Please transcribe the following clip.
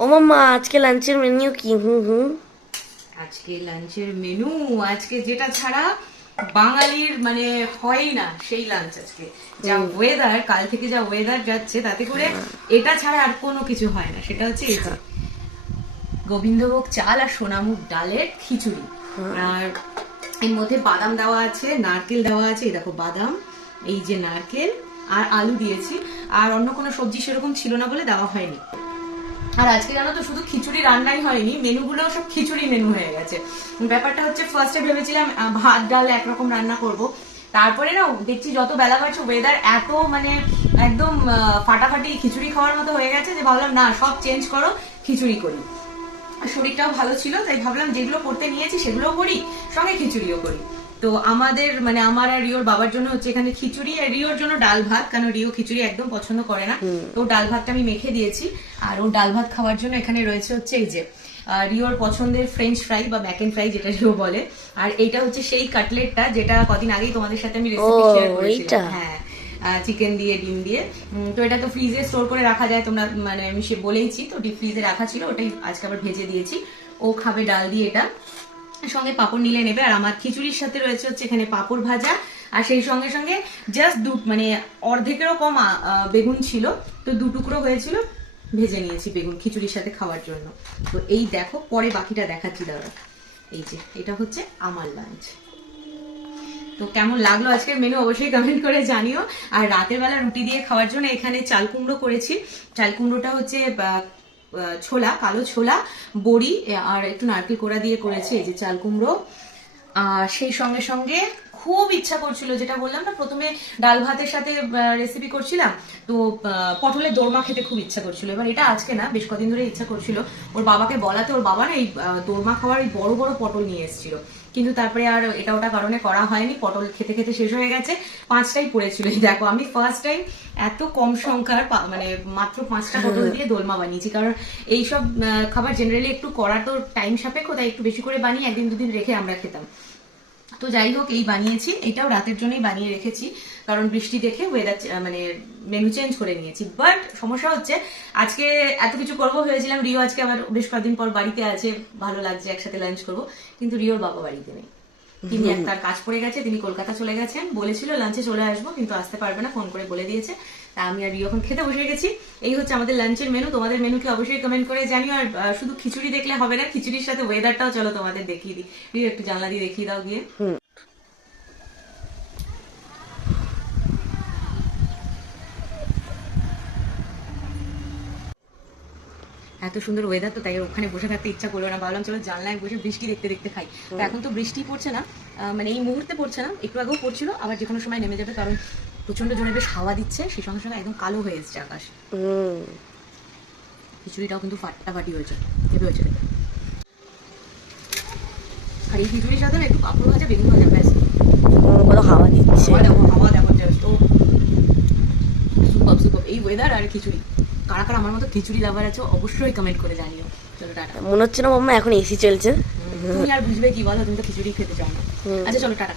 ও মাম্মা আজকে লাঞ্চের মেনু কি? হুম হুম। আজকে লাঞ্চের মেনু আজকে যেটা ছাড়া বাঙালির মানে হয়ই না সেই লাঞ্চ আজকে। যা ওয়েদার কাল থেকে যা ওয়েদার যাচ্ছে তাতে করে এটা ছাড়া আর কোনো কিছু হয় না। সেটা হচ্ছে এই গোবিন্দভোগ চাল আর সোনামুখ ডালের খিচুড়ি। আর এর মধ্যে বাদাম দেওয়া আছে নারকেল দেওয়া আছে এই দেখো বাদাম এই যে নারকেল আর আলু দিয়েছি। আর অন্য কোনো সবজি সেরকম ছিল না বলে দেওয়া হয়নি। আর আজকে জানো তো শুধু খিচুড়ি রান্নাই হয়নি মেনুগুলো সব খিচুড়ি মেনু হয়ে গেছে। ব্যাপারটা হচ্ছে ফার্স্টে ভেবেছিলাম ভাত, ডাল একরকম রান্না করব। তারপরে না, দেখছি যত বেলা বাড়ছে ওয়েদার এত মানে একদম ফাটাফাটি খিচুড়ি খাওয়ার মতো হয়ে গেছে যে ভাবলাম, না, সব চেঞ্জ করো, খিচুড়ি করি। শরীরটাও ভালো ছিল, তাই ভাবলাম যেগুলো করতে নিয়েছি সেগুলোও করি, সঙ্গে খিচুড়িও করি। তো আমাদের মানে আমার আর রিওর বাবার জন্য হচ্ছে এখানে খিচুড়ি আর রিওর জন্য ডাল ভাত কারণ রিও খিচুড়ি একদম পছন্দ করে না। তো ডাল ভাতটা আমি মেখে দিয়েছি আর ও ডাল ভাত খাওয়ার জন্য এখানে রয়েছে হচ্ছে এই যে রিওর পছন্দের ফ্রেঞ্চ ফ্রাই বা ম্যাক ফ্রাই যেটা রিও বলে। আর এইটা হচ্ছে সেই কাটলেটটা যেটা কদিন আগেই তোমাদের সাথে আমি রেসিপি শেয়ার। করেছিলাম। হ্যাঁ চিকেন দিয়ে ডিম দিয়ে। তো এটা তো ফ্রিজে স্টোর করে রাখা যায় তোমরা মানে আমি সে বলেইছি তো ডিপ ফ্রিজে রাখা ছিল ওটাই আজকে আবার ভেজে দিয়েছি। ও খাবে ডাল দিয়ে এটা। সঙ্গে পাপড় নিলে নেবে। আর আমার খিচুড়ির সাথে রয়েছে হচ্ছে এখানে পাপড় ভাজা। আর সেই সঙ্গে সঙ্গে জাস্ট দু মানে অর্ধেকেরও কম বেগুন ছিল। তো দু টুকরো হয়েছিল, ভেজে নিয়েছি বেগুন খিচুড়ির সাথে খাওয়ার জন্য। তো এই দেখো, পরে বাকিটা দেখাচ্ছি দাদা। এই যে, এটা হচ্ছে আমার লাঞ্চ তো কেমন লাগল আজকের মেনু অবশ্যই কমেন্ট করে জানিও। আর রাতের বেলা রুটি দিয়ে খাওয়ার জন্য এখানে চাল কুমড়ো করেছি। চাল কুমড়োটা হচ্ছে ছোলা, কালো ছোলা, বড়ি আর একটু নারকেল কোড়া দিয়ে করেছে, এই যে চাল কুমড়ো। আর সেই সঙ্গে সঙ্গে খুব ইচ্ছা করছিল, যেটা বললাম না, প্রথমে ডাল ভাতের সাথে রেসিপি করছিলাম, তো পটলের দোরমা খেতে খুব ইচ্ছা করছিল। এবার এটা আজকে না, বেশ কদিন ধরে ইচ্ছা করছিল। ওর বাবাকে বলাতে, ওর বাবা না এই দোরমা খাওয়ার এই বড় বড় পটল নিয়ে এসেছিল। কিন্তু তারপরে আর এটা ওটা কারণে করা হয়নি, পটল খেতে খেতে শেষ হয়ে গেছে, পাঁচটাই পড়েছিল। দেখো, আমি ফার্স্ট টাইম এত কম সংখ্যার মানে মাত্র পাঁচটা পটল দিয়ে দোলমা বানিয়েছি। কারণ এইসব খাবার জেনারেলি একটু করা তো টাইম সাপেক্ষ, তাই একটু বেশি করে বানিয়ে একদিন, দুদিন রেখে আমরা খেতাম। তো যাই হোক, এই বানিয়েছি। এটাও রাতের জন্যই বানিয়ে রেখেছি, কারণ বৃষ্টি দেখে ওয়েদার মানে মেনু চেঞ্জ করে নিয়েছি। বাট সমস্যা হচ্ছে, আজকে এত কিছু করব ভেবেছিলাম, রিও আজকে আবার বেশ কয়েকদিন পর বাড়িতে আছে, ভালো লাগছে, একসাথে লাঞ্চ করব, কিন্তু রিওর বাবা বাড়িতে নেই। তিনি একটা তার কাজ পড়ে গেছে তিনি কলকাতা চলে গেছেন। বলেছিল লাঞ্চে চলে আসব। কিন্তু আসতে পারবে না ফোন করে বলে দিয়েছে। আমি আর এখন খেতে বসে গেছি। এই হচ্ছে আমাদের লাঞ্চের মেনু তোমাদের মেনুকে অবশ্যই কমেন্ট করে জানিও। আর শুধু খিচুড়ি দেখলে হবে না খিচুড়ির সাথে ওয়েদারটাও চলো তোমাদের দেখিয়ে দিই। একটু জানলা দিয়ে দেখিয়ে দাও গিয়ে। এত সুন্দর ওয়েদার তো তাই ওখানে বসে থাকতে ইচ্ছা করল না। ভাবলাম চলো জানলায় বসে বৃষ্টি দেখতে দেখতে খাই। তো এখন তো বৃষ্টি পড়ছে না। মানে এই মুহূর্তে পড়ছে না একটু আগেও পড়ছিল আবার যে কোনো সময় নেমে যাবে কারণ প্রচণ্ড জোরে বেশ হাওয়া দিচ্ছে সেই সঙ্গে সঙ্গে একদম কালো হয়ে এসছে আকাশ। খিচুড়িটাও কিন্তু ফাটাফাটি হয়েছে ভেবে হয়েছে। আর এই খিচুড়ির সাথে একটু পাপড় ভাজা বেগুন ভাজা ব্যাস। হাওয়া দিচ্ছে। হাওয়া দেখো হাওয়া দেখো জাস্ট ও সুপার সুপার এই ওয়েদার আর খিচুড়ি। কারা কারা আমার মতো খিচুড়ি লাভার আছে অবশ্যই কমেন্ট করে জানিও। চলো টাটা। মনে হচ্ছে না মাম্মা এখন এসি চলছে। তুমি আর বুঝবে কি বলো? তুমি তো খিচুড়ি খেতে চাও না। আচ্ছা চলো টাটা।